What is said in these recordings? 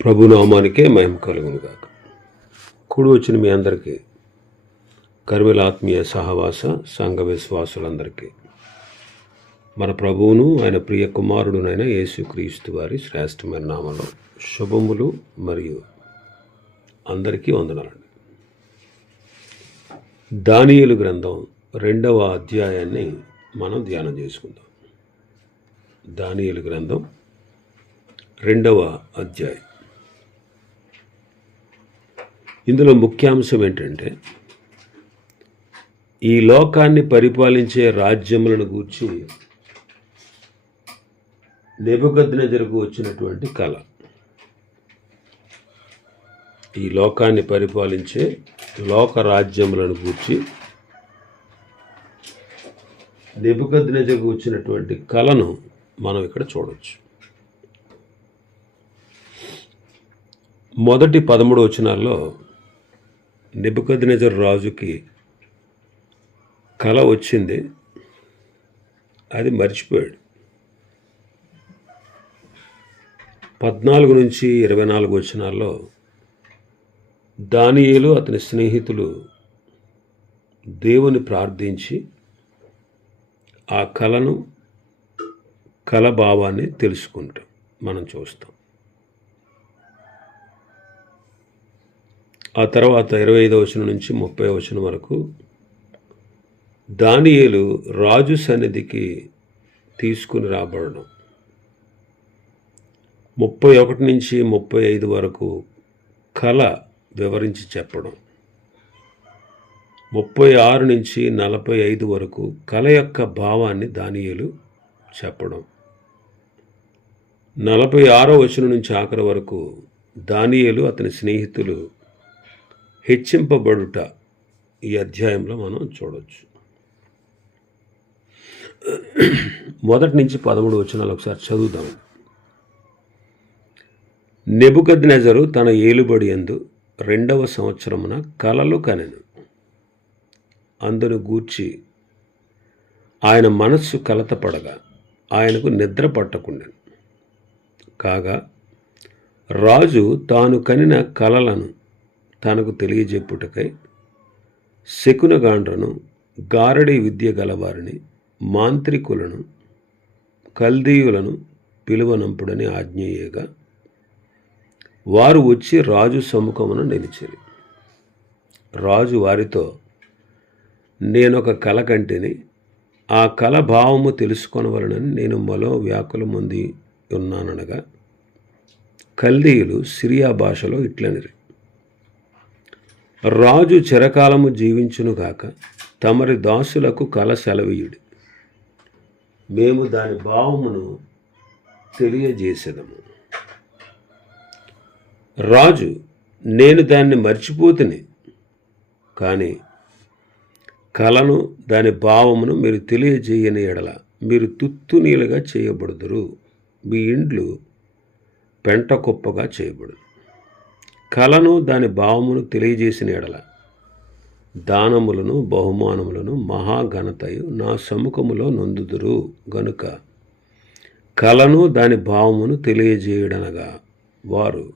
ప్రభునామానికే మహిమ కలుగును గాక. కూడి వచ్చిన మీ అందరికీ, కర్మల ఆత్మీయ సహవాస సంఘ విశ్వాసులందరికీ మన ప్రభువును ఆయన ప్రియ కుమారుడునైన యేసుక్రీస్తు వారి శ్రేష్టమైన నామంలో శుభములు మరియు అందరికీ వందనాలండి. దానియేలు గ్రంథం 2వ అధ్యాయాన్ని మనం ధ్యానం చేసుకుందాం. దానియేలు గ్రంథం 2వ అధ్యాయం. ఇందులో ముఖ్యాంశం ఏంటంటే, ఈ లోకాన్ని పరిపాలించే రాజ్యములను గూర్చి నెబుకద్నెజరుకు వచ్చినటువంటి కళ. ఈ లోకాన్ని పరిపాలించే లోక రాజ్యములను గూర్చి నెబుకద్నెజరుకు వచ్చినటువంటి కళను మనం ఇక్కడ చూడవచ్చు. మొదటి 13 వచనాల్లో నెబుకద్నెజరు రాజుకి కళ వచ్చింది, అది మర్చిపోయాడు. 14 నుంచి 24 వచనాల్లో దానియేలు అతని స్నేహితులు దేవుని ప్రార్థించి ఆ కళను, కళ భావాన్ని తెలుసుకుంటాం, మనం చూస్తాం. ఆ తర్వాత 25వ వచనం నుంచి 30వ వచనం వరకు దానియేలు రాజు సన్నిధికి తీసుకుని రాబడడం, 31 నుంచి 35 వరకు కళ వివరించి చెప్పడం, 36 నుంచి 45 వరకు కళ యొక్క భావాన్ని దానియేలు చెప్పడం, 46వ వచనం నుంచి ఆఖరి వరకు దానియేలు అతని స్నేహితులు హెచ్చింపబడుట ఈ అధ్యాయంలో మనం చూడవచ్చు. మొదటి నుంచి 13 వచనాలు ఒకసారి చదువుదాం. నెబుకద్నెజరు తన ఏలుబడి యందు 2వ సంవత్సరమున కలలు కనెను. అందును గూర్చి ఆయన మనస్సు కలతపడగా ఆయనకు నిద్ర పట్టకుండెను. కాగా రాజు తాను కనిన కలలను తనకు తెలియజెప్పుటకై శకునగాండ్రను, గారడీ విద్య గలవారిని, మాంత్రికులను, కల్దీయులను పిలువనంపుడని ఆజ్ఞేయగా వారు వచ్చి రాజు సముఖమున నిలిచిరి. రాజు వారితో, నేనొక కల కంటిని, ఆ కల భావము తెలుసుకొనవలనని నేను మరో వ్యాకులముంది ఉన్నాననగా కల్దీయులు సిరియా భాషలో ఇట్లనిరి, రాజు చిరకాలము జీవించునుగాక, తమరి దాసులకు కల సెలవీయుడి, మేము దాని భావమును తెలియజేసేదము. రాజు, నేను దాన్ని మర్చిపోతుని, కానీ కలను దాని భావమును మీరు తెలియజేయని ఎడల మీరు తుత్తునీలుగా చేయబడుదురు, మీ ఇండ్లు పెంట కుప్పగా చేయబడు. కలను దాని భావమును తెలియజేసిన ఎడల దానములను, బహుమానములను, మహాఘనతయు నా సముఖములో నొందుదురు గనుక కలను దాని భావమును తెలియజేయడనగా వారు,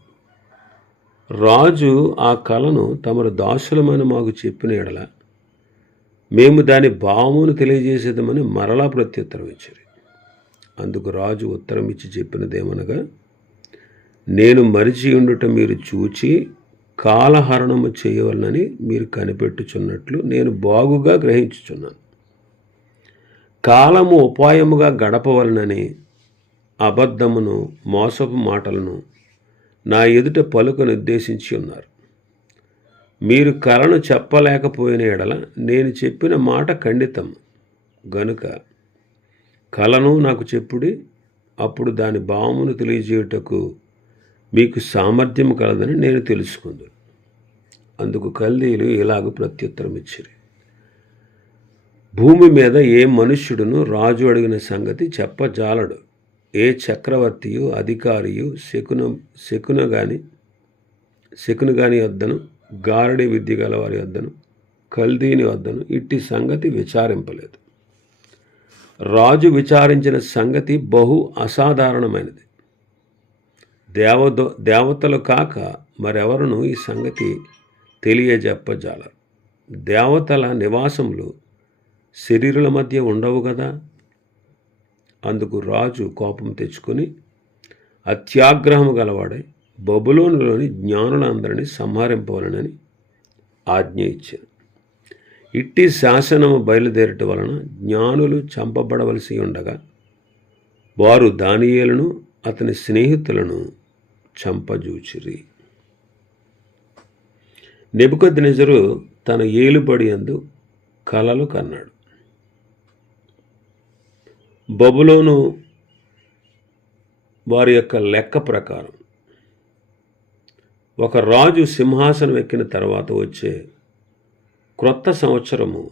రాజు ఆ కలను తమరు దాసులమని మాకు చెప్పిన ఎడల మేము దాని భావమును తెలియజేసేదమని మరలా ప్రత్యుత్తరం ఇచ్చారు. అందుకు రాజు ఉత్తరం ఇచ్చి చెప్పినదేమనగా, నేను మరిచి ఉండుట మీరు చూచి కాలహరణము చేయవలనని మీరు కనిపెట్టుచున్నట్లు నేను బాగుగా గ్రహించుచున్నాను. కాలము ఉపాయముగా గడపవలనని అబద్ధమును, మోసపు మాటలను నా ఎదుట పలుక నిర్దేశించి ఉన్నారు. మీరు కలను చెప్పలేకపోయిన ఎడల నేను చెప్పిన మాట ఖండితం గనుక కలను నాకు చెప్పుడి, అప్పుడు దాని భావమును తెలియజేయుటకు మీకు సామర్థ్యం కలదని నేను తెలుసుకుందును. అందుకు కల్దీయులు ఇలాగ ప్రత్యుత్తరం ఇచ్చిరి, భూమి మీద ఏ మనుష్యుడును రాజు అడిగిన సంగతి చెప్పజాలడు. ఏ చక్రవర్తియు, అధికారియు శకున గాని వద్దను, గారడి విద్య గలవారి వద్దను, కల్దీని వద్దను ఇట్టి సంగతి విచారింపలేదు. రాజు విచారించిన సంగతి బహు అసాధారణమైనది. దేవతలు కాక మరెవరును ఈ సంగతి తెలియజెప్పజాలరు. దేవతల నివాసములు శరీరుల మధ్య ఉండవు కదా. అందుకు రాజు కోపం తెచ్చుకొని అత్యాగ్రహము గలవాడై బబులోనులోని జ్ఞానులందరినీ సంహరింపవలనని ఆజ్ఞ ఇచ్చారు. ఇట్టి శాసనము బయలుదేరట వలన జ్ఞానులు చంపబడవలసి ఉండగా వారు దానియేలును అతని స్నేహితులను చంపజూచిరి. నెబుకద్నెజరు తన ఏలుబడి యందు కలలు కన్నాడు. బబులోను వారి యొక్క లెక్క ప్రకారం ఒక రాజు సింహాసనం ఎక్కిన తర్వాత వచ్చే క్రొత్త సంవత్సరము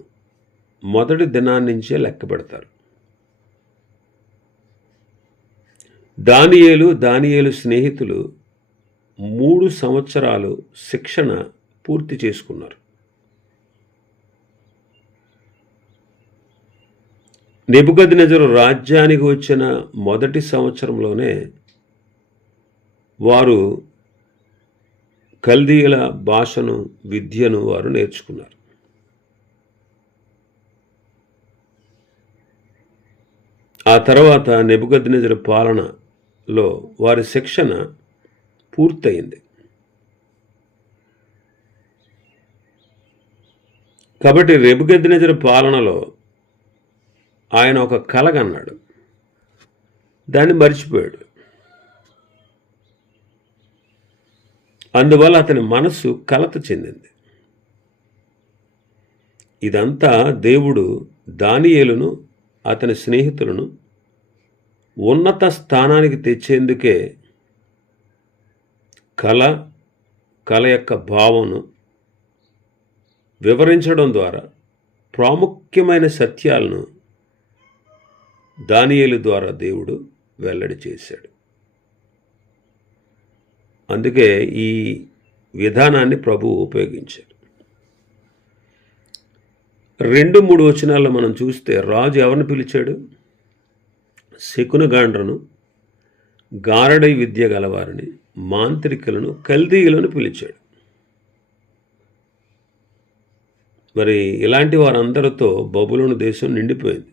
మొదటి దినాన్నించే లెక్క పెడతారు. దానియేలు స్నేహితులు 3 సంవత్సరాలు శిక్షణ పూర్తి చేసుకున్నారు. నెబుకద్నెజరు రాజ్యానికి వచ్చిన మొదటి సంవత్సరంలోనే వారు కల్దీయుల భాషను, విద్యను వారు నేర్చుకున్నారు. ఆ తర్వాత నెబుకద్నెజరు పాలనలో వారి శిక్షణ పూర్తయింది. కాబట్టి నెబుకద్నెజరు పాలనలో ఆయన ఒక కల కన్నాడు. దాన్ని మర్చిపోయాడు. అందువల్ల అతని మనస్సు కలత చెందింది. ఇదంతా దేవుడు దానియేలును అతని స్నేహితులను ఉన్నత స్థానానికి తెచ్చేందుకే కల యొక్క భావను వివరించడం ద్వారా ప్రాముఖ్యమైన సత్యాలను దానియేలు ద్వారా దేవుడు వెల్లడి చేశాడు. అందుకే ఈ విధానాన్ని ప్రభువు ఉపయోగించారు. 2-3 వచనాల్లో మనం చూస్తే రాజు ఎవరిని పిలిచాడు? శకునగాండ్రను, గారడై విద్య గలవారిని, మాంత్రికులను, కల్దీయులను పిలిచాడు. మరి ఇలాంటి వారందరితో బబులోను దేశం నిండిపోయింది.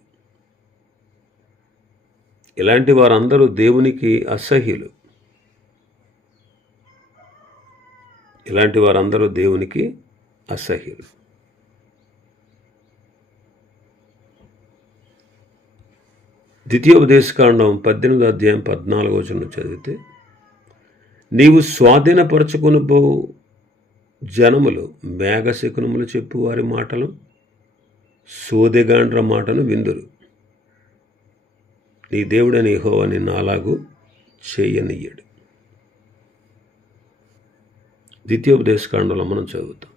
ఇలాంటి వారందరూ దేవునికి అసహ్యులు. ఇలాంటి వారందరూ దేవునికి అసహ్యులు. ద్వితీయోపదేశకాండం 18వ అధ్యాయం 14వ వచనం చదివితే, నీవు స్వాధీనపరచుకొనిపో జనములు మేఘశకునములు చెప్పు వారి మాటలు, సోదెగాండ్ర మాటను విందురు. నీ దేవుడని యెహోవా నిన్ను అలాగూ చేయనీయడు. ద్వితీయోపదేశకాండంలో మనం చదువుతాం.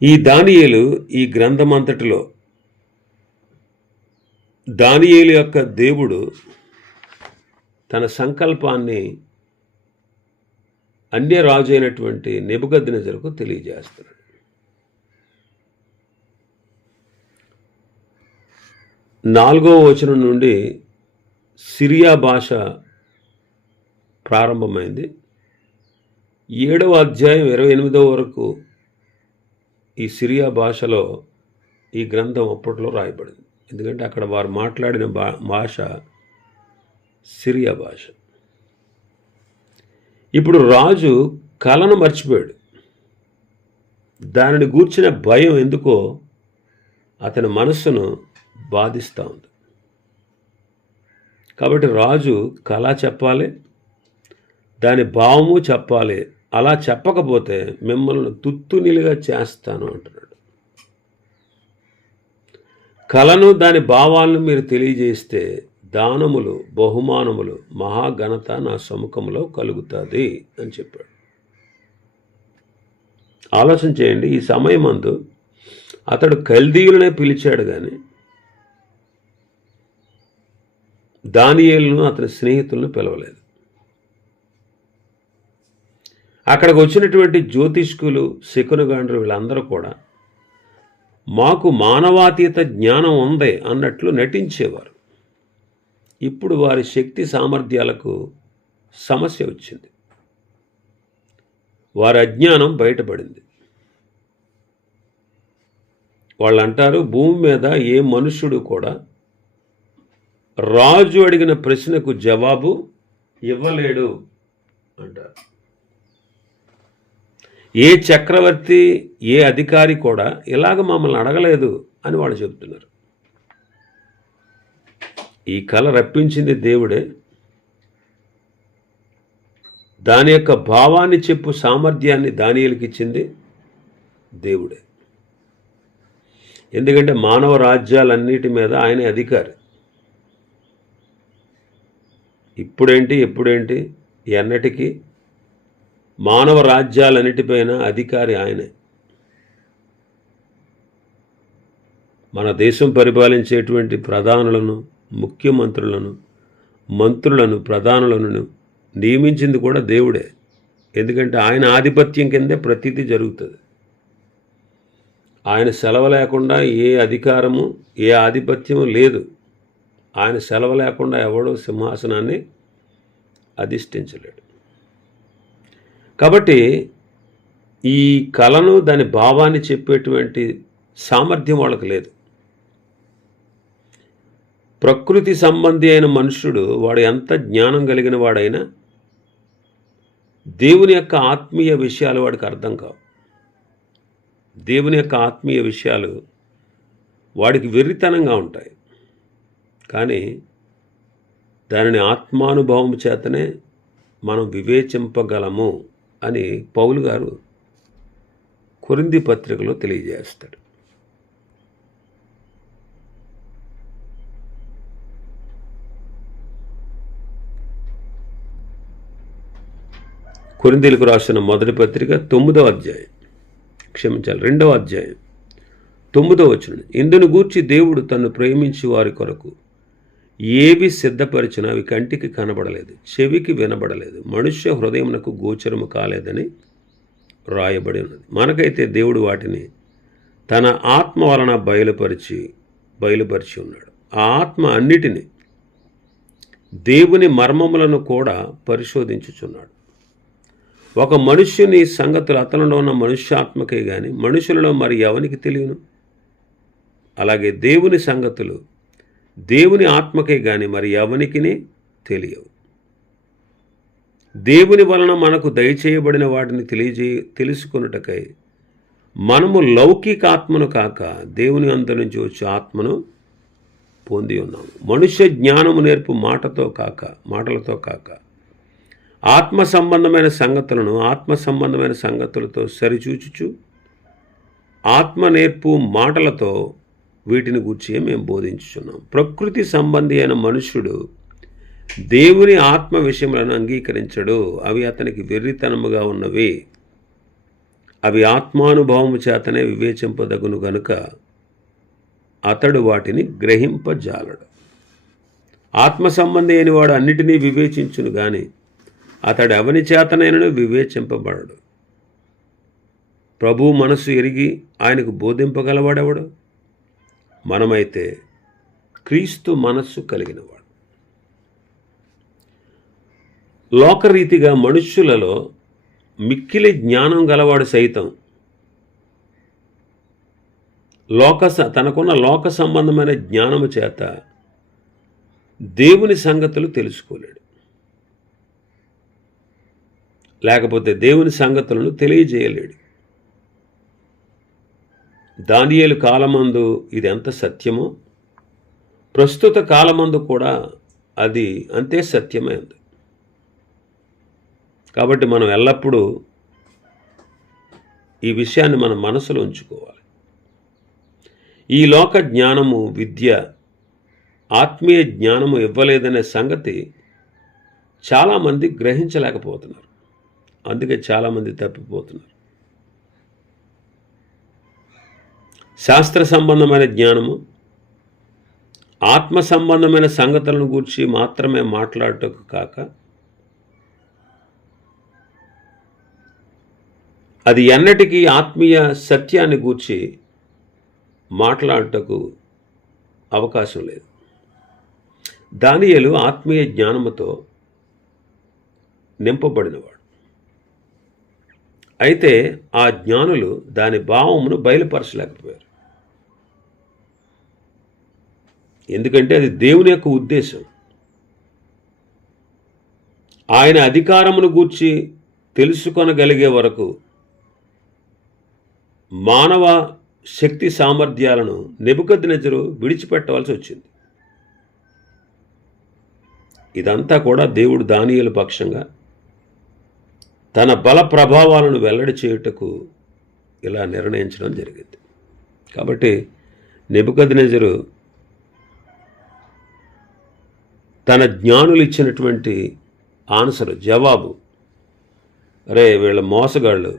ఈ దానియేలు ఈ గ్రంథమంతటిలో దానియేలు యొక్క దేవుడు తన సంకల్పాన్ని అన్య రాజు అయినటువంటి నెబుకద్నెజరుకు తెలియజేస్తున్నాడు. 4వ వచనం నుండి సిరియా భాష ప్రారంభమైంది. 7వ అధ్యాయం 28వ వరకు ఈ సిరియా భాషలో ఈ గ్రంథం అప్పట్లో రాయబడింది. ఎందుకంటే అక్కడ వారు మాట్లాడిన భాష సిరియా భాష. ఇప్పుడు రాజు కలను మర్చిపోయాడు. దానిని గూర్చిన భయం ఎందుకో అతని మనస్సును బాధిస్తూ ఉంది. కాబట్టి రాజు కళ చెప్పాలి, దాని భావము చెప్పాలి. అలా చెప్పకపోతే మిమ్మల్ని తుత్తునిలుగా చేస్తాను అంటున్నాడు. కళను, దాని భావాలను మీరు తెలియజేస్తే దానములు, బహుమానములు, మహాఘనత నా సముఖంలో కలుగుతుంది అని చెప్పాడు. ఆలోచన చేయండి. ఈ సమయమందు అతడు కల్దీయులనే పిలిచాడు, కానీ దానియేలును అతని స్నేహితులను పిలవలేదు. అక్కడికి వచ్చినటువంటి జ్యోతిష్కులు, శకునగాండ్రు వీళ్ళందరూ కూడా మాకు మానవాతీత జ్ఞానం ఉంది అన్నట్లు నటించేవారు. ఇప్పుడు వారి శక్తి సామర్థ్యాలకు సమస్య వచ్చింది. వారి అజ్ఞానం బయటపడింది. వాళ్ళు అంటారు, భూమి మీద ఏ మనుష్యుడు కూడా రాజు అడిగిన ప్రశ్నకు జవాబు ఇవ్వలేడు అంటారు. ఏ చక్రవర్తి, ఏ అధికారి కూడా ఇలాగ మమ్మల్ని అడగలేదు అని వాళ్ళు చెబుతున్నారు. ఈ కళ రప్పించింది దేవుడే. దాని యొక్క భావాన్ని చెప్పు సామర్థ్యాన్ని దానియేలుకి ఇచ్చింది దేవుడే. ఎందుకంటే మానవ రాజ్యాలన్నిటి మీద ఆయనే అధికారి. ఇప్పుడేంటి ఎప్పుడేంటి ఎన్నటికీ మానవ రాజ్యాలన్నిటిపైన అధికారి ఆయనే. మన దేశం పరిపాలించేటువంటి ప్రధానులను, ముఖ్యమంత్రులను, మంత్రులను, ప్రధానులను నియమించింది కూడా దేవుడే. ఎందుకంటే ఆయన ఆధిపత్యం కిందే ప్రతిదీ జరుగుతుంది. ఆయన సెలవు లేకుండా ఏ అధికారము, ఏ ఆధిపత్యము లేదు. ఆయన సెలవు లేకుండా ఎవడో సింహాసనాన్ని అధిష్ఠించలేడు. కాబట్టి ఈ కళను, దాని భావాన్ని చెప్పేటువంటి సామర్థ్యం వాళ్ళకి లేదు. ప్రకృతి సంబంధి అయిన మనుష్యుడు, వాడు ఎంత జ్ఞానం కలిగిన వాడైనా దేవుని యొక్క ఆత్మీయ విషయాలు వాడికి అర్థం కావు. దేవుని యొక్క ఆత్మీయ విషయాలు వాడికి వెర్రితనంగా ఉంటాయి. కానీ దానిని ఆత్మానుభవం చేతనే మనం వివేచింపగలము అని పౌలు గారు కొరింథీ పత్రికలో తెలియజేస్తాడు. కొరింథీలకు రాసిన మొదటి పత్రిక 9వ అధ్యాయం, 2వ అధ్యాయం 9వ వచనం. ఇందును గూర్చి దేవుడు తన్ను ప్రేమించి వారి కొరకు ఏవి సిద్ధపరిచినా అవి కంటికి కనబడలేదు, చెవికి వినబడలేదు, మనుష్య హృదయమునకు గోచరము కాలేదని రాయబడి ఉన్నది. మనకైతే దేవుడు వాటిని తన ఆత్మ వలన బయలుపరిచి ఉన్నాడు. ఆ ఆత్మ అన్నిటినీ, దేవుని మర్మములను కూడా పరిశోధించుచున్నాడు. ఒక మనుష్యుని సంగతులు అతనిలో ఉన్న మనుష్యాత్మకే గాని మనుషులలో మరి ఎవనికి తెలియను. అలాగే దేవుని సంగతులు దేవుని ఆత్మకే గాని మరి ఎవనికిని తెలియవు. దేవుని వలన మనకు దయచేయబడిన వాటిని తెలుసుకొనుటకై మనము లౌకిక ఆత్మను కాక దేవుని అందు నుంచి వచ్చే ఆత్మను పొంది ఉన్నాము. మనుష్య జ్ఞానము నేర్పు మాటలతో కాక ఆత్మ సంబంధమైన సంగతులను ఆత్మ సంబంధమైన సంగతులతో సరిచూచుచు ఆత్మ నేర్పు మాటలతో వీటిని గూర్చి మేము బోధించుచున్నాం. ప్రకృతి సంబంధి అయిన మనుష్యుడు దేవుని ఆత్మ విషయములను అంగీకరించడు. అవి అతనికి వెర్రితనముగా ఉన్నవి. అవి ఆత్మానుభవము చేతనే వివేచింపదగును గనుక అతడు వాటిని గ్రహింపజాలడు. ఆత్మ సంబంధి అయిన వాడు అన్నిటినీ వివేచించును గాని అతడు ఎవని చేతనైనను వివేచింపబడడు. ప్రభు మనసు ఎరిగి ఆయనకు బోధింపగలవాడెవడు? మనమైతే క్రీస్తు మనస్సు కలిగినవాడు. లోకరీతిగా మనుష్యులలో మిక్కిలి జ్ఞానం గలవాడు సైతం తనకున్న లోక సంబంధమైన జ్ఞానము చేత దేవుని సంగతులు తెలుసుకోలేడు. లేకపోతే దేవుని సంగతులను తెలియజేయలేడు. దానియేలు కాలమందు ఇది ఎంత సత్యమో ప్రస్తుత కాలమందు కూడా అది అంతే సత్యమే ఉంది. కాబట్టి మనం ఎల్లప్పుడూ ఈ విషయాన్ని మన మనసులో ఉంచుకోవాలి. ఈ లోక జ్ఞానము, విద్య, ఆత్మీయ జ్ఞానము ఇవ్వలేదనే సంగతి చాలామంది గ్రహించలేకపోతున్నారు. అందుకే చాలామంది తప్పిపోతున్నారు. శాస్త్ర సంబంధమైన జ్ఞానము, ఆత్మ సంబంధమైన సంగతులను గూర్చి మాత్రమే మాట్లాడటకు కాక అది ఎన్నటికీ ఆత్మీయ సత్యాన్ని గూర్చి మాట్లాడటకు అవకాశం లేదు. దానియేలు ఆత్మీయ జ్ఞానముతో నింపబడినవాడు. అయితే ఆ జ్ఞానులు దాని భావమును బయలుపరచలేకపోయారు. ఎందుకంటే అది దేవుని యొక్క ఉద్దేశం. ఆయన అధికారమును గూర్చి తెలుసుకొనగలిగే వరకు మానవ శక్తి సామర్థ్యాలను నెబుకద్నెజరు విడిచిపెట్టవలసి వచ్చింది. ఇదంతా కూడా దేవుడు దానియేలు పక్షంగా తన బల ప్రభావాలను వెల్లడి చేయుటకు ఇలా నిర్ణయించడం జరిగింది. కాబట్టి నెబుకద్నెజరు తన జ్ఞానులు ఇచ్చినటువంటి ఆన్సర్, జవాబు, అరే వీళ్ళ మోసగాళ్ళు,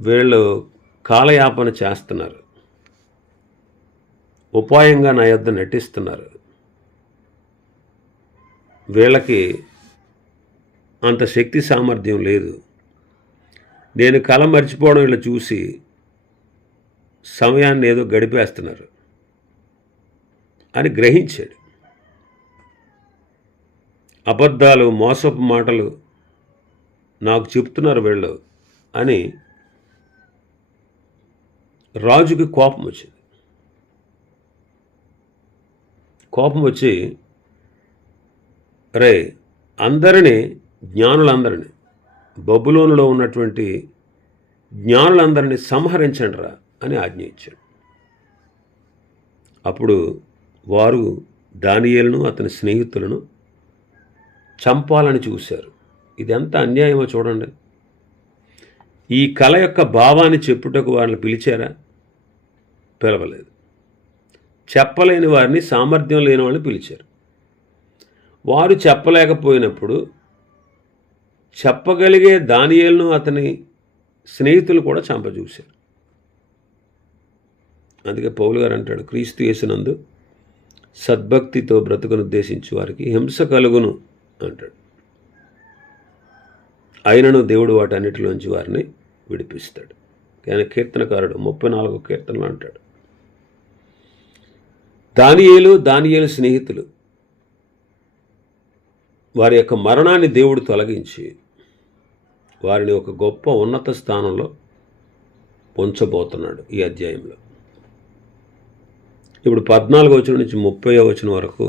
వీళ్ళు కాలయాపన చేస్తున్నారు, ఉపాయంగా నా యొద్ద నటిస్తున్నారు, వీళ్ళకి అంత శక్తి సామర్థ్యం లేదు, నేను కల మర్చిపోవడం వీళ్ళు చూసి సమయాన్ని ఏదో గడిపేస్తున్నారు అని గ్రహించాడు. అబద్ధాలు, మోసపు మాటలు నాకు చెప్తున్నారు వీళ్ళు అని రాజుకి కోపం వచ్చింది. కోపం వచ్చి, రే అందరినీ, జ్ఞానులందరినీ, బబులోనులో ఉన్నటువంటి జ్ఞానులందరినీ సంహరించండి రా అని ఆజ్ఞ ఇచ్చాడు. అప్పుడు వారు దానియేలును అతని స్నేహితులను చంపాలని చూశారు. ఇది ఎంత అన్యాయమో చూడండి. ఈ కళ యొక్క భావాన్ని చెప్పుటకు వాళ్ళని పిలిచారా? పిలవలేదు. చెప్పలేని వారిని, సామర్థ్యం లేని వాళ్ళని పిలిచారు. వారు చెప్పలేకపోయినప్పుడు చెప్పగలిగే దానియేలును అతని స్నేహితులు కూడా చంపజూశారు. అందుకే పౌలు గారు అంటాడు, క్రీస్తు యేసునందు సద్భక్తితో బ్రతుకునుద్దేశించి వారికి హింస కలుగును అంటాడు. అయినను దేవుడు వాటన్నిటిలోంచి వారిని విడిపిస్తాడు. కానీ కీర్తనకారుడు 34వ కీర్తనలో అంటాడు, దానియేలు స్నేహితులు వారి యొక్క మరణాన్ని దేవుడు తొలగించి వారిని ఒక గొప్ప ఉన్నత స్థానంలో ఉంచబోతున్నాడు ఈ అధ్యాయంలో. ఇప్పుడు 14వ వచనం నుంచి 30వ వచనం వరకు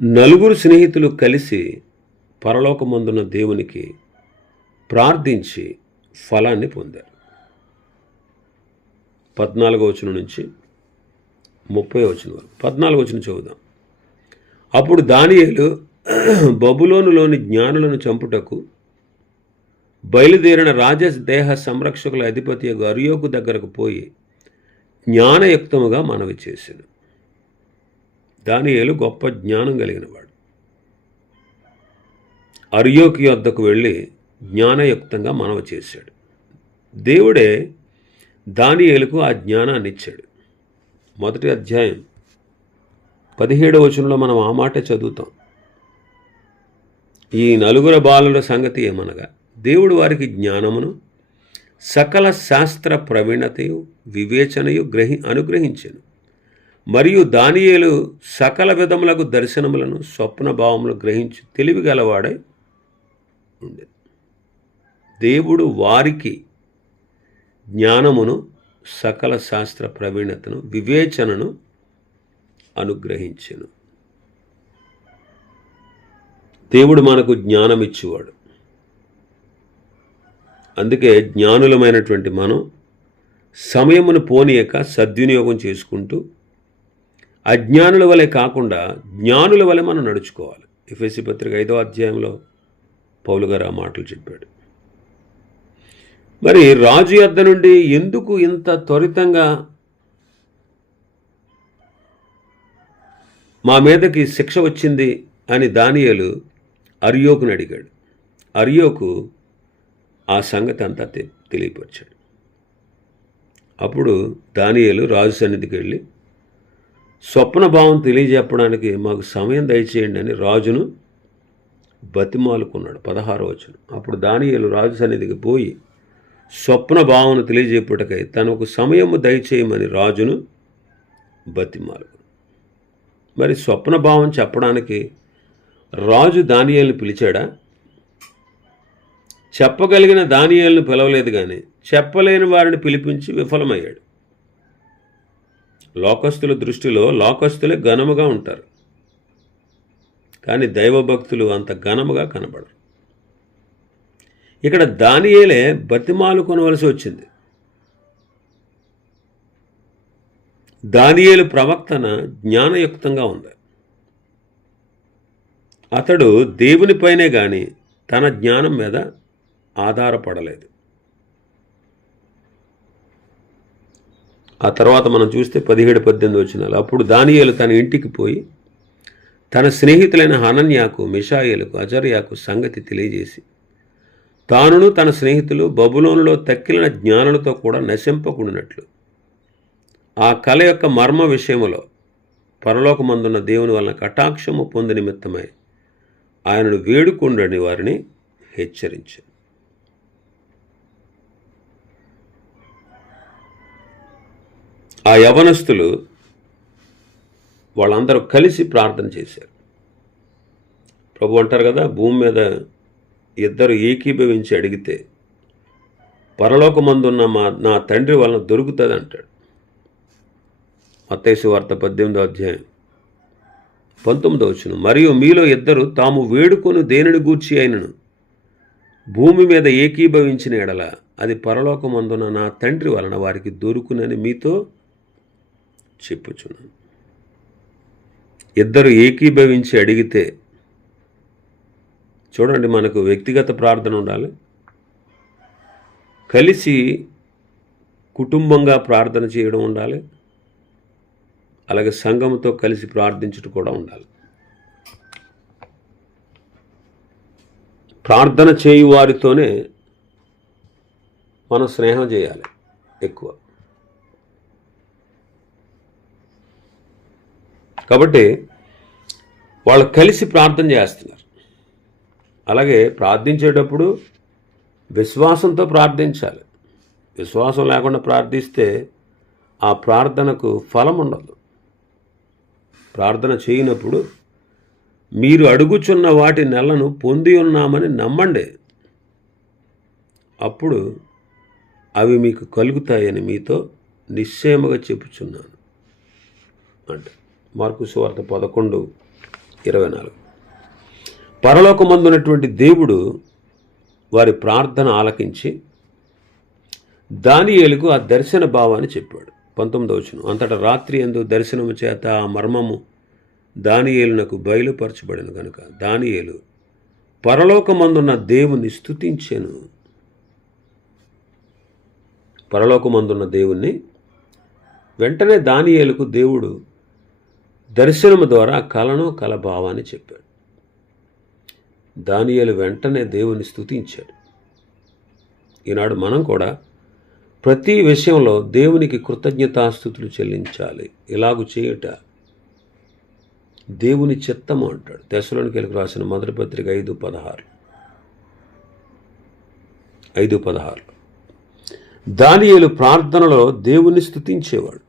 నలుగురు స్నేహితులు కలిసి పరలోకమందున్న దేవునికి ప్రార్థించి ఫలాన్ని పొందారు. 14వ వచనం నుంచి 30వ వచనం వరకు. 14వ వచనం చదువుదాం. అప్పుడు దానియేలు బబులోనులోని జ్ఞానులను చంపుటకు బయలుదేరిన రాజదేహ సంరక్షకుల అధిపతి అర్యోకు దగ్గరకు పోయి జ్ఞానయుక్తముగా మనవి చేశాను. దానియేలు గొప్ప జ్ఞానం కలిగినవాడు. అర్యోకు యొద్దకు వెళ్ళి జ్ఞానయుక్తంగా మనవి చేశాడు. దేవుడే దానియేలుకు ఆ జ్ఞానాన్ని ఇచ్చాడు. మొదటి అధ్యాయం 17వ వచనంలో మనం ఆ మాట చదువుతాం. ఈ నలుగురు బాలుల సంగతి ఏమనగా, దేవుడు వారికి జ్ఞానమును సకల శాస్త్ర ప్రవీణతయు వివేచనయు అనుగ్రహించెను. మరియు దానియేలు సకల విధములకు దర్శనములను స్వప్న భావములు గ్రహించి తెలివి గలవాడై ఉండేది. దేవుడు వారికి జ్ఞానమును సకల శాస్త్ర ప్రవీణతను వివేచనను అనుగ్రహించెను. దేవుడు మనకు జ్ఞానం ఇచ్చేవాడు. అందుకే జ్ఞానులమైనటువంటి మనం సమయమును పోనీయక సద్వినియోగం చేసుకుంటూ అజ్ఞానుల వలె కాకుండా జ్ఞానుల వలె మనం నడుచుకోవాలి. ఎఫెసీ పత్రిక 5వ అధ్యాయంలో పౌలు గారు ఆ మాటలు చెప్పాడు. మరి రాజు యొద్ద నుండి ఎందుకు ఇంత త్వరితంగా మా మీదకి శిక్ష వచ్చింది అని దానియేలు అర్యోకుని అడిగాడు. అర్యోకు ఆ సంగతి అంతా తెలియపరిచాడు. అప్పుడు దానియేలు రాజు సన్నిధికి వెళ్ళి స్వప్న భావం తెలియజెప్పడానికి మాకు సమయం దయచేయండి అని రాజును బతిమాలుకున్నాడు. 16వ వచనం. అప్పుడు దానియేలు రాజు సన్నిధికి పోయి స్వప్న భావన తెలియజెప్పుటకై తనకు సమయము దయచేయమని రాజును బతిమాలుకున్నాడు. మరి స్వప్న భావం చెప్పడానికి రాజు దానియేలుని పిలిచాడా? చెప్పగలిగిన దానియేలును పిలవలేదు, కానీ చెప్పలేని వారిని పిలిపించి విఫలమయ్యాడు. లోకస్తుల దృష్టిలో లోకస్తులే ఘనముగా ఉంటారు, కానీ దైవభక్తులు అంత ఘనముగా కనబడరు. ఇక్కడ దానియేలే బతిమాలు కొనవలసి వచ్చింది. దానియేలు ప్రవక్తన జ్ఞానయుక్తంగా ఉంది. అతడు దేవునిపైనే కానీ తన జ్ఞానం మీద ఆధారపడలేదు. ఆ తర్వాత మనం చూస్తే 17-18 వచనాలు. అప్పుడు దానియేలు తన ఇంటికి పోయి తన స్నేహితులైన హనన్యాకు, మిషాయేలుకు, అజర్యాకు సంగతి తెలియజేసి తానును తన స్నేహితులు బబులోనులో తక్కిలిన జ్ఞానులతో కూడా నశింపకుండినట్లు ఆ కళ యొక్క మర్మ విషయములో పరలోకమందున్న దేవుని వలన కటాక్షము పొంది నిమిత్తమై ఆయనను వేడుకొండని వారిని హెచ్చరించారు. ఆ యవనస్తులు వాళ్ళందరూ కలిసి ప్రార్థన చేశారు. ప్రభు అంటారు కదా, భూమి మీద ఇద్దరు ఏకీభవించి అడిగితే పరలోకమందున్న నా తండ్రి వలన దొరుకుతుంది అంటాడు. మత్తయి సువార్త 18వ అధ్యాయం 19వ వచనం. మరియు మీలో ఇద్దరు తాము వేడుకొని దేనిని గూర్చి అయినను భూమి మీద ఏకీభవించిన ఎడల అది పరలోకమందున నా తండ్రి వలన వారికి దొరుకునని మీతో చెప్పుచున్నాను. ఇద్దరు ఏకీభవించి అడిగితే, చూడండి, మనకు వ్యక్తిగత ప్రార్థన ఉండాలి, కలిసి కుటుంబంగా ప్రార్థన చేయడం ఉండాలి, అలాగే సంఘంతో కలిసి ప్రార్థించడం కూడా ఉండాలి. ప్రార్థన చేయు వారితోనే మనం స్నేహం చేయాలి ఎక్కువ. కాబట్టి వాళ్ళు కలిసి ప్రార్థన చేస్తున్నారు. అలాగే ప్రార్థించేటప్పుడు విశ్వాసంతో ప్రార్థించాలి. విశ్వాసం లేకుండా ప్రార్థిస్తే ఆ ప్రార్థనకు ఫలం ఉండదు. ప్రార్థన చేయనప్పుడు మీరు అడుగుచున్న వాటి నెలను పొంది ఉన్నామని నమ్మండి, అప్పుడు అవి మీకు కలుగుతాయని మీతో నిశ్చయముగా చెప్పుచున్నాను అంటే మార్కు సువార్త 11:24. పరలోకమందున్నటువంటి దేవుడు వారి ప్రార్థన ఆలకించి దానియేలుకు ఆ దర్శన భావాన్ని చెప్పాడు. 19వ వచనం. అంతటా రాత్రి యందు దర్శనము చేత ఆ మర్మము దానియేలునకు బయలుపరచబడిన కనుక దానియేలు పరలోకమందున్న దేవుని స్తుతించెను. పరలోకమందున్న దేవుణ్ణి వెంటనే దానియేలుకు దేవుడు దర్శనము ద్వారా కలను కల భావాన్ని చెప్పాడు. దానియేలు వెంటనే దేవుని స్తుతించాడు. ఈనాడు మనం కూడా ప్రతి విషయంలో దేవునికి కృతజ్ఞతాస్తుతులు చెల్లించాలి. ఇలాగు చేయుట దేవుని చిత్తము అంటాడు. తెస్సలోనికీయులకు రాసిన మొదటి పత్రిక 5:16. దానియేలు ప్రార్థనలో దేవుని స్తుతించేవాడు.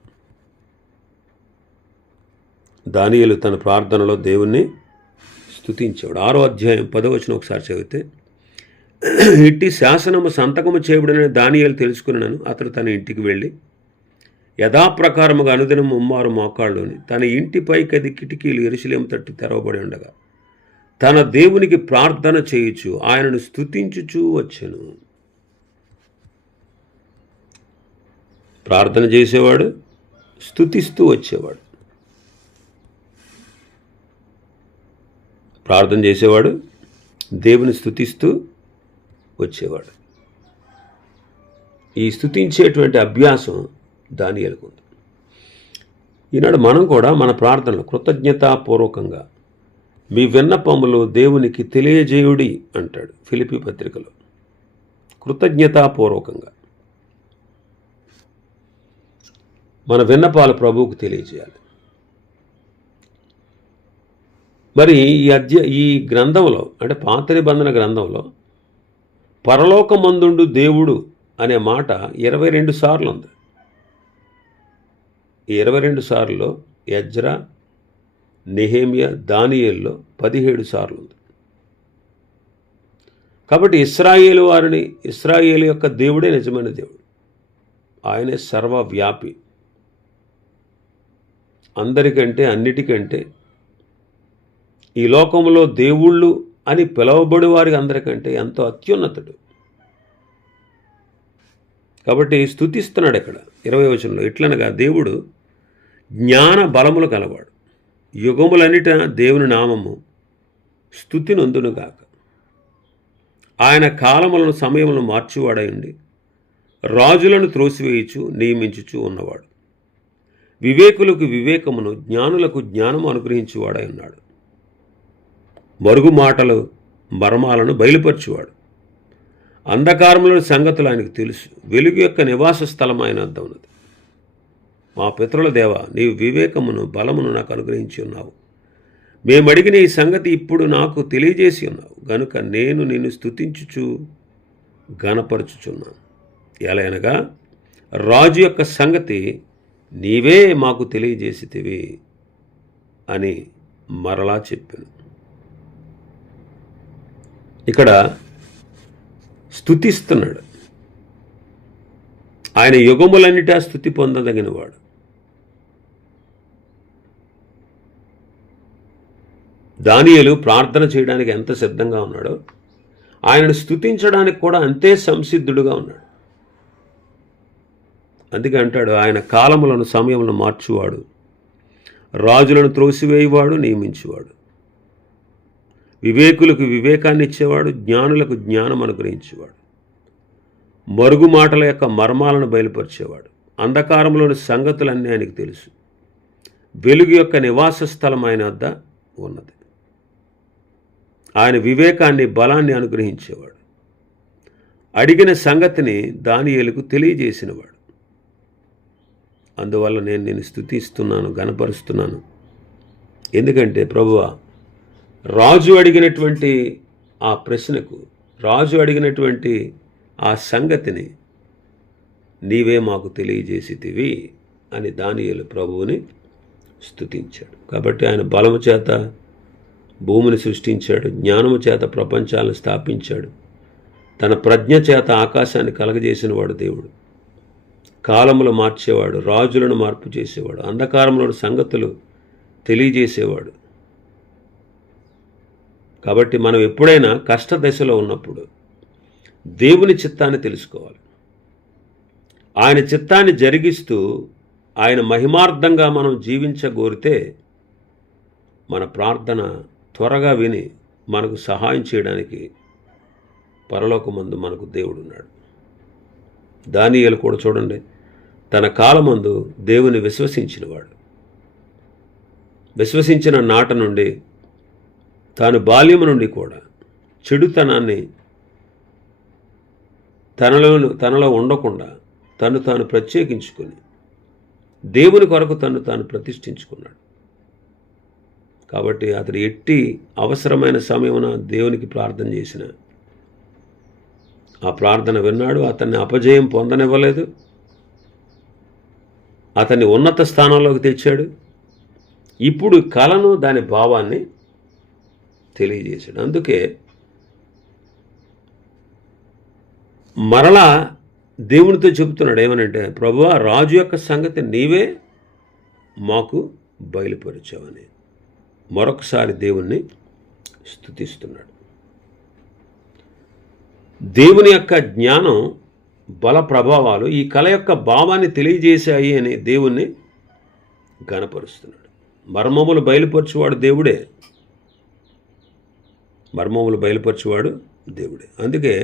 దానియేలు తన ప్రార్థనలో దేవుణ్ణి స్తుతించేవాడు. 6వ అధ్యాయం 10వ వచనం ఒకసారి చదివితే, ఇట్టి శాసనము సంతకము చేయబడిన దానియేలు తెలుసుకున్నాను. అతడు తన ఇంటికి వెళ్ళి యథాప్రకారముగా అనుదినం ముమ్మారు మోకాళ్ళుని తన ఇంటి పైకది కిటికీలు యెరూషలేము తట్టు తెరవబడి ఉండగా తన దేవునికి ప్రార్థన చేయుచు ఆయనను స్తుతించుచూ వచ్చెను. ప్రార్థన చేసేవాడు స్తుతిస్తూ వచ్చేవాడు. ప్రార్థన చేసేవాడు దేవుని స్తుతిస్తూ వచ్చేవాడు. ఈ స్తుతించేటువంటి అభ్యాసం దానియేలుకు ఉంది. ఈనాడు మనం కూడా మన ప్రార్థనలు కృతజ్ఞతాపూర్వకంగా మీ విన్నపములు దేవునికి తెలియజేయుడి అంటాడు ఫిలిప్పీ పత్రికలో. కృతజ్ఞతాపూర్వకంగా మన విన్నపాలు ప్రభువుకు తెలియజేయాలి. మరి ఈ గ్రంథంలో అంటే పాత నిబంధన గ్రంథంలో పరలోకమందుండు దేవుడు అనే మాట 22 సార్లు ఉంది. ఈ 22 సార్లు ఎజ్రా, నెహెమ్యా, దానియేలులో 17 సార్లు ఉంది. కాబట్టి ఇశ్రాయేలు యొక్క దేవుడే నిజమైన దేవుడు. ఆయనే సర్వవ్యాపి. అందరికంటే అన్నిటికంటే ఈ లోకంలో దేవుళ్ళు అని పిలవబడి వారికి అందరికంటే ఎంతో అత్యున్నతుడు. కాబట్టి స్తుతిస్తున్నాడు ఇక్కడ 20వ వచనంలో. ఎట్లనగా దేవుడు జ్ఞాన బలములు కలవాడు, యుగములన్నిట దేవుని నామము స్తుతి నొందునుగాక. ఆయన కాలములను సమయములను మార్చువాడై ఉండి రాజులను త్రోసివేయుచు నియమించుచు ఉన్నవాడు. వివేకులకు వివేకమును, జ్ఞానులకు జ్ఞానము అనుగ్రహించువాడై ఉన్నాడు. మరుగు మాటలు మర్మాలను బయలుపరచువాడు. అంధకారములోని సంగతులు ఆయనకు తెలుసు. వెలుగు యొక్క నివాస స్థలం ఆయన వద్ద ఉన్నది. మా పితరుల దేవ, నీవు వివేకమును బలమును నాకు అనుగ్రహించి ఉన్నావు. మేమడిగిన ఈ సంగతి ఇప్పుడు నాకు తెలియజేసి ఉన్నావు గనుక నేను నిన్ను స్తుతించుచు ఘనపరచుచున్నాను. ఎలయనగా రాజు యొక్క సంగతి నీవే మాకు తెలియజేసితివి అని మరలా చెప్పాను. ఇక్కడ స్తుతిస్తున్నాడు. ఆయన యుగములన్నిటా స్తుతి పొందదగినవాడు. దానియేలు ప్రార్థన చేయడానికి ఎంత సిద్ధంగా ఉన్నాడో ఆయనను స్తుతించడానికి కూడా అంతే సంసిద్ధుడుగా ఉన్నాడు. అందుకే అంటాడు, ఆయన కాలములను సమయములను మార్చువాడు, రాజులను త్రోసివేయువాడు, నియమించువాడు. వివేకులకు వివేకాన్ని ఇచ్చేవాడు, జ్ఞానులకు జ్ఞానం అనుగ్రహించేవాడు. మరుగు మాటల యొక్క మర్మాలను బయలుపరిచేవాడు. అంధకారంలోని సంగతులన్నీ ఆయనకు తెలుసు. వెలుగు యొక్క నివాస స్థలం ఆయన వద్ద ఉన్నది. ఆయన వివేకాన్ని, బలాన్ని అనుగ్రహించేవాడు. అడిగిన సంగతిని దానియేలుకు తెలియజేసినవాడు. అందువల్ల నేను నిన్ను స్తుతిస్తున్నాను, ఘనపరుస్తున్నాను. ఎందుకంటే ప్రభువా, రాజు అడిగినటువంటి ఆ ప్రశ్నకు, రాజు అడిగినటువంటి ఆ సంగతిని నీవే మాకు తెలియజేసితివి అని దానియేలు ప్రభువుని స్తుతించాడు. కాబట్టి ఆయన బలము చేత భూమిని సృష్టించాడు, జ్ఞానము చేత ప్రపంచాలను స్థాపించాడు, తన ప్రజ్ఞ చేత ఆకాశాన్ని కలగజేసినవాడు దేవుడు. కాలములు మార్చేవాడు, రాజులను మార్పు చేసేవాడు, అంధకారంలోని సంగతులు తెలియజేసేవాడు. కాబట్టి మనం ఎప్పుడైనా కష్ట దశలో ఉన్నప్పుడు దేవుని చిత్తాన్ని తెలుసుకోవాలి. ఆయన చిత్తాన్ని జరిగిస్తూ ఆయన మహిమార్థంగా మనం జీవించగోరితే మన ప్రార్థన త్వరగా విని మనకు సహాయం చేయడానికి పరలోకమందు మనకు దేవుడు ఉన్నాడు. దానియేలు కూడా చూడండి, తన కాలమందు దేవుని విశ్వసించినవాడు. విశ్వసించిన నాట నుండి తాను బాల్యము నుండి కూడా చెడుతనాన్ని తనలో ఉండకుండా తను తాను ప్రత్యేకించుకొని దేవుని కొరకు తాను ప్రతిష్ఠించుకున్నాడు. కాబట్టి అతడు ఎట్టి అవసరమైన సమయమున దేవునికి ప్రార్థన చేసిన ఆ ప్రార్థన విన్నాడు. అతన్ని అపజయం పొందనివ్వలేదు, అతన్ని ఉన్నత స్థానంలోకి తెచ్చాడు. ఇప్పుడు కలను, దాని భావాన్ని తెలియజేశాడు. అందుకే మరలా దేవునితో చెబుతున్నాడు ఏమనంటే, ప్రభువా, రాజు యొక్క సంగతి నీవే మాకు బయలుపరిచావని మరొకసారి దేవుణ్ణి స్తుతిస్తున్నాడు. దేవుని యొక్క జ్ఞానం, బల ప్రభావాలు ఈ కళ యొక్క భావాన్ని తెలియజేశాయి అని దేవుణ్ణి ఘనపరుస్తున్నాడు. మర్మములు బయలుపరచువాడు దేవుడే. మర్మములు బయలుపరచువాడు దేవుడే. అందుకే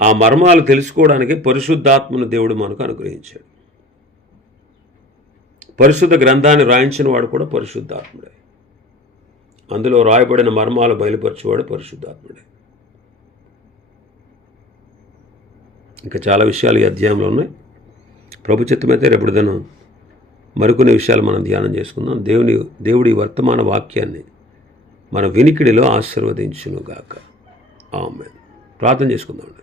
ఆ మర్మాలు తెలుసుకోవడానికి పరిశుద్ధాత్మను దేవుడు మనకు అనుగ్రహించాడు. పరిశుద్ధ గ్రంథాన్ని రాయించిన వాడు కూడా పరిశుద్ధాత్ముడే. అందులో రాయబడిన మర్మాలు బయలుపరచువాడు పరిశుద్ధాత్ముడే. ఇంకా చాలా విషయాలు ఈ అధ్యాయంలో ఉన్నాయి. ప్రభు చిత్తమైతే రేపటి దినం మరికొన్ని విషయాలు మనం ధ్యానం చేసుకుందాం. దేవుడి వర్తమాన వాక్యాన్ని మన వినికిడిలో ఆశీర్వదించునుగాక. ఆమేన్. ప్రార్థన చేసుకుందాం.